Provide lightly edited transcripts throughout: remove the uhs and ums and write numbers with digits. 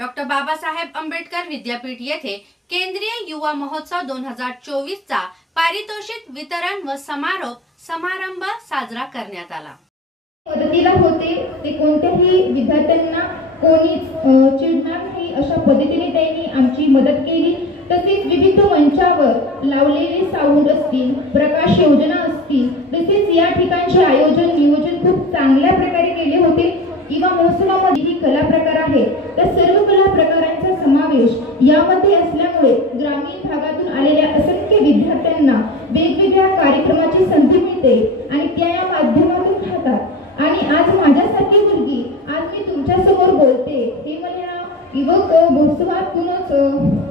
Doctor Babasaheb Ambedkar विद्यापीठ येथे केंद्रीय युवा महोत्सव 2024 चा पारितोषिक वितरण व समारंभ साजरा करण्यात आला। मदतीला होते ते कोणत्याही विद्यार्थ्यांना कोणीच चिडणार नाही अशा पद्धतीने त्यांनी आमची मदत केली। तसेच विविध मंचावर लावलेले साऊंड असतील, प्रकाश योजना असतील, तसेच या ठिकाणचे आयोजन नियोजन खूप चांगल्या प्रकारे केले होते। युवा महोत्सवामध्ये ही कला प्रकार आहे, त्या सर्व कला प्रकारांचा समावेश यामध्ये असल्यामुळे ग्रामीण भागातून आलेल्या असंख्य विद्यार्थ्यांना वेगवेगळ्या कार्यक्रमाची संधी मिळते आणि त्या या माध्यमातून खातात। आणि आज माझ्यासारखी मुलगी आज मी तुमच्या समोर बोलते हे मला युवक महोत्सवातूनच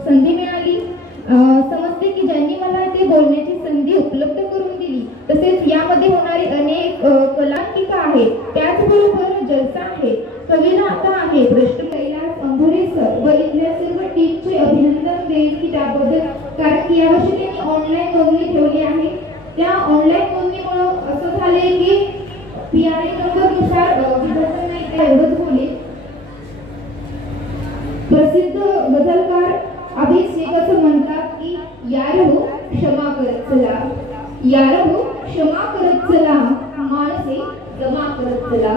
संधी मिळाली। समजते की ज्यांनी मला ते बोलण्याची संधी उपलब्ध करून दिली। तसेच यामध्ये होणारी अनेक कलांकिका आहे, त्याचबरोबर जलसा आहे, कविता आहे, प्रश्न कैलास अंभुरे सर व इथल्या सर्व टीमचे अभिनंदन देईल की त्याबद्दल, कारण की यावर्षी त्यांनी ऑनलाईन नोंदणी ठेवली आहे। त्या ऑनलाईन नोंदणीमुळे असं झाले की PRA नंबरनुसार विद्यार्थ्यांना इथे एवढंच बोले। प्रसिद्ध गझलकार अभिक शेख असं म्हणतात की यारो क्षमा करत चला, यारो क्षमा करत चला, माणसे जमा करत चला,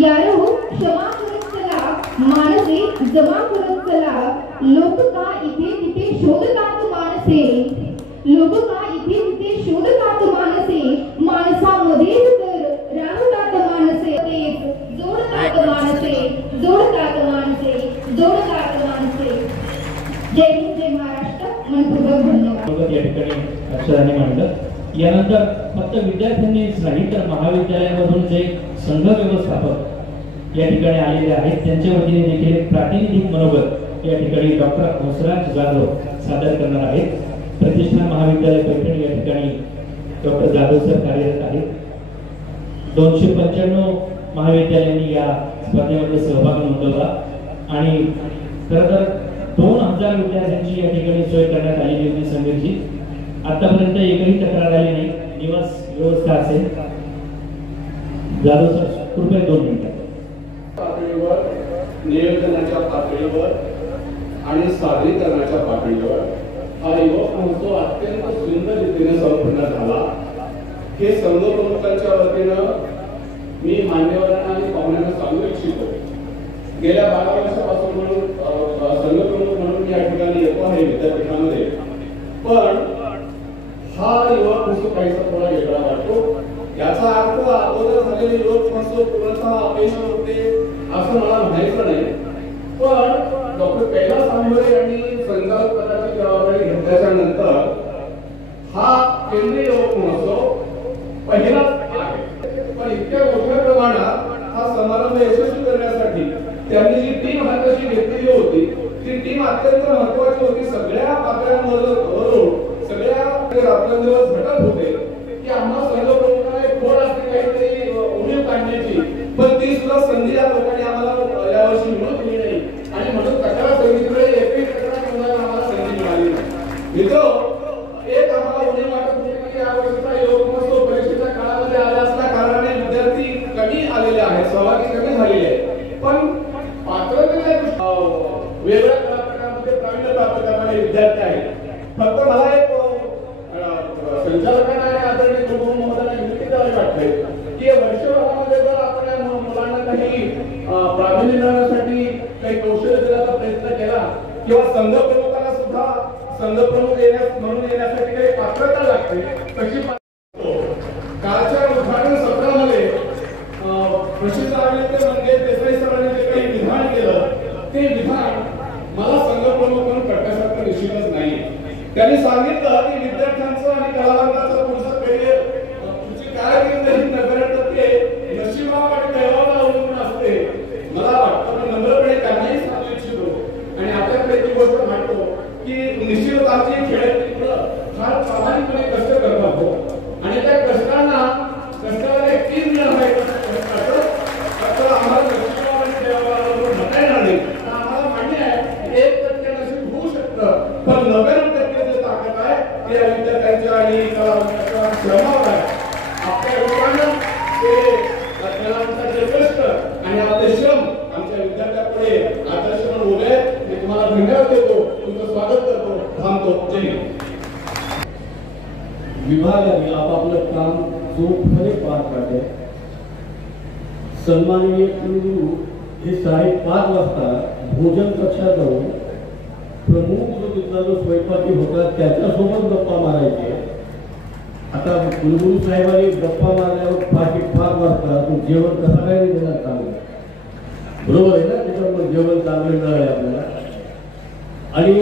यारो क्षमा करत चला, माणसे जमा करत चला। लोक का इथे तिथे शोधतात माणसे, लोक का इथे तिथे शोधतात माणसे, माणसामध्येच तर राहतात माणसे, जोडतात माणसे, जोडतात माणसे, जोडतात माणसे। जय हिंद, जय महाराष्ट्र, मनपूर्वक धन्यवाद। या ठिकाणी अक्षरांनी मांडलं। यानंतर फक्त विद्यार्थ्यांनीच नाही तर महाविद्यालयामधून जे संघ व्यवस्थापक या ठिकाणी आलेले आहेत त्यांच्या वतीने देखील एक प्रातिनिधिक मनोगत या ठिकाणी डॉक्टर हंसराज जाधव सादर करणार आहेत। प्रतिष्ठान महाविद्यालय पैठण या ठिकाणी डॉक्टर जाधव सर कार्यरत आहेत। 295 महाविद्यालयांनी या स्पर्धेमध्ये सहभाग नोंदवला आणि खरं तर 2000 विद्यार्थ्यांची या ठिकाणी सोय करण्यात आलेली होती। समीरजी, आतापर्यंत एकही तक्रार आली नाही, निवास व्यवस्था असेल। जाधव सर कृपया 2 मिनिटं। पातळीवर, नियोजनाच्या पातळीवर आणि सादरीकरणाच्या पातळीवर हा युवक महोत्सव अत्यंत सुंदर रीतीने संपन्न झाला। हे संघ प्रमुखांच्या वतीनं मी मान्यवरांना आणि पाहुण्यांना सांगू इच्छितो, गेल्या 12 वर्षापासून म्हणून संघ प्रमुख म्हणून या ठिकाणी येतो आहे विद्यापीठामध्ये, पण हा युवक महोत्सव काहीसा थोडा वेगळा वाटतो। याचा अर्थ अगोदर झालेले युवक महोत्सव पूर्णतः अपयशी होते असं मला म्हणायचं नाही, पण डॉक्टर कैलास अंभुरे यांनी संचालक पदाची जबाबदारी घेतल्याच्या नंतर हा केंद्रीय युवक महोत्सव पहिलाच आहे। पण इतक्या मोठ्या प्रमाणात हा समारंभ यशस्वी करण्यासाठी त्यांनी जी टीम हाताशी घेतलेली होती ती टीम अत्यंत महत्त्वाची होती। सगळ्या पातळ्यांवर सगळ्या रात्रंदिवस झटत होते की आम्हा सर्व प्रमुखांना एक गोड असते काहीतरी उणीव काढण्याची, पण ती सुद्धा संधी या लोकांनी आम्हाला यावर्षी मिळून दिली नाही आणि म्हणून तक्रार समितीकडे एकही तक्रार नोंदवायला आम्हाला संधी मिळाली नाही। एक आम्हाला उणीव वाटत होती की यावर्षीचा युवक महोत्सव परीक्षेच्या काळामध्ये आला असल्या कारणाने विद्यार्थी कमी आलेले आहेत, सहभागी कमी झालेले आहेत, पण पात्रतेच्या वेगळ्या कलाप्रकारामध्ये प्रावीण्य प्राप्त करणारे विद्यार्थी आहेत। फक्त मला एक संचालकांना आणि आदरणीय गुरु महोदयांना विनंती करावी वाटते की वर्षभरामध्ये जर आपण या मुलांना काही प्रावीण्य मिळवण्यासाठी काही कौशल्य देण्याचा प्रयत्न केला किंवा संघ प्रमुखांना सुद्धा संघ प्रमुख म्हणून येण्यासाठी काही पात्रता लागते, तशी कालच्या उद्घाटन सत्रामध्ये प्रसिद्ध अभिनेते मंगेश देसाई सरांनी जे काही विधान केलं ते विधान मला संघ प्रमुख म्हणून प्रकाशात निश्चितच नाही। त्यांनी सांगितलं की विद्यार्थ्यांचं आणि कलावंतांचं पुढचं करिअर, तुमची कारकीर्द ही नकळत ते नशिबावर आणि दैवावर अवलंबून असते। मला वाटतं मी नम्रपणे त्यांनाही सांगू इच्छितो आणि आपल्याकडे ती गोष्ट मांडतो की निश्चितच आमची खेळाडू मुलं फार प्रामाणिकपणे कष्ट करत आहोत आणि त्या कष्टाला एक टीम मिळाली तर आम्हाला नशिबावर आणि दैवावर अवलंबून म्हणता येणार नाही। आम्हाला मान्य आहे 1% नशीब होऊ शकतं, पण 99% जे ताकद आहे ते विद्यार्थ्यांच्या आणि कलावंतांच्या तुमचं स्वागत करतो. थांबतो. जय हिंद. विभागाने आपापलं काम चोखपणे पार पाडले. सन्माननीय कुलगुरू हे 5:30 वाजता भोजन कक्षात जाऊन प्रमुख जो तिथला जो स्वयंपाकी होता त्याच्यासोबत गप्पा मारायचे. आता कुलगुरू साहेबांनी गप्पा मारल्यावर 5:30 वाजता तो जेवण कसा काय देणार चांगलं, बरोबर आहे ना? त्याच्यामुळे जेवण चांगलं मिळाले आपल्याला. आणि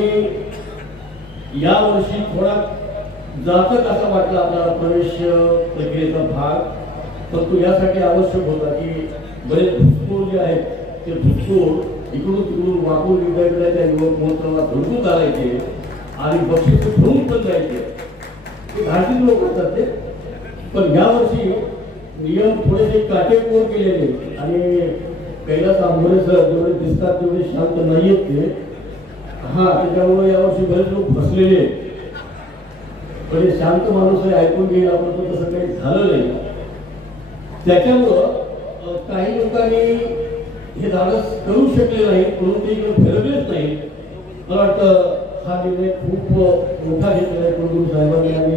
यावर्षी थोडा जाचक असा वाटला आपल्याला प्रवेश प्रक्रियेचा भाग, परंतु यासाठी आवश्यक होता की बरेच भुसकोळ जे आहेत ते भुसकोळ इकडून तिकडून वाकून विद्यापीठाच्या युवक महोत्सवाला धडकून चालायचे आणि बक्षीस घेऊन पण जायचे. ते धार्मिक लोक असतात ते. पण यावर्षी नियम थोडेसे काटेकोर केलेले आणि कैलास आंबोरे सर जेवढे दिसतात तेवढे शांत नाहीयेत ते. त्याच्यामुळे यावर्षी बरेच लोक फसलेले आहेत. पण शांत माणूस आहे, ऐकून घेईल आपण, तसं काही झालं नाही. त्याच्यामुळं काही लोकांनी हे धाडस करू शकले नाही, म्हणून ते इकडे फिरवलेच नाही. मला वाटतं हा निर्णय खूप मोठा घेतलेला आहे कुलगुरू साहेबांनी आणि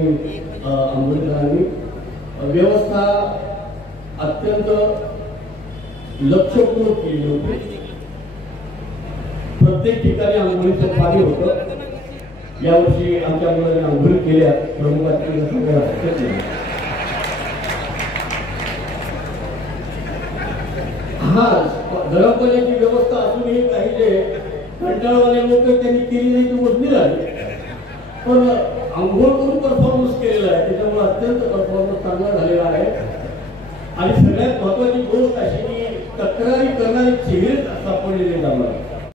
आंबेडकरांनी. व्यवस्था अत्यंत लक्षपूर्वक केली होती. प्रत्येक ठिकाणी आंघोळीचं पाणी होतं. यावर्षी आमच्या मुलांनी आंघोळी केल्या. प्रमुखांनी गरम पाण्याची व्यवस्था असूनही काही जे कंटाळवाले लोक त्यांनी केली नाही ती मोजणी झाली. पण आंघोळ करून परफॉर्मन्स केलेला आहे, त्याच्यामुळे अत्यंत परफॉर्मन्स चांगला झालेला आहे. आणि सगळ्यात महत्वाची गोष्ट अशी की तक्रारी करणारे चेहरे सापडलेले आहेत आम्हाला.